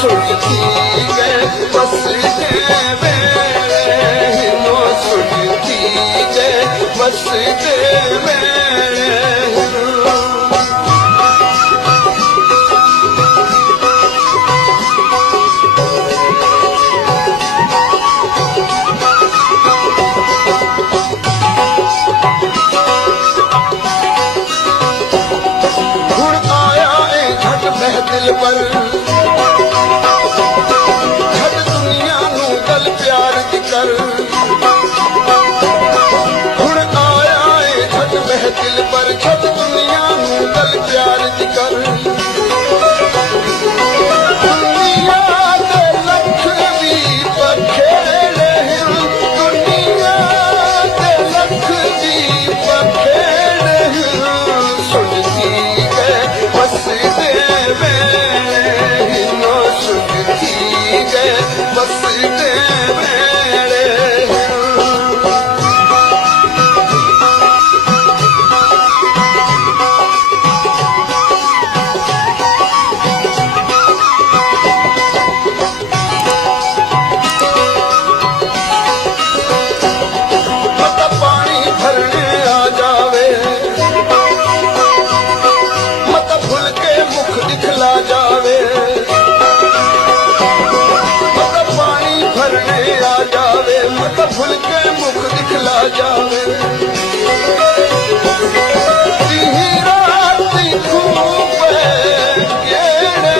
सुनती गए बसते वेले हिनो सुनती गए बसते वेले दिल पर हर दुनिया नू गल प्यार दी कर हुण आया है छट बह दिल पर छट दुनिया नू गल प्यार दी कर दुनिया दे लख भी पखेड़े दुनिया दे लख भी पखेड़े सुनती गए बसते बसते वेले मत पानी भरने आ जावे मत भूल के मुख दिखला जावे भरने आ जावे मत भूल के मुख दिखला जावे रात खूब गेड़े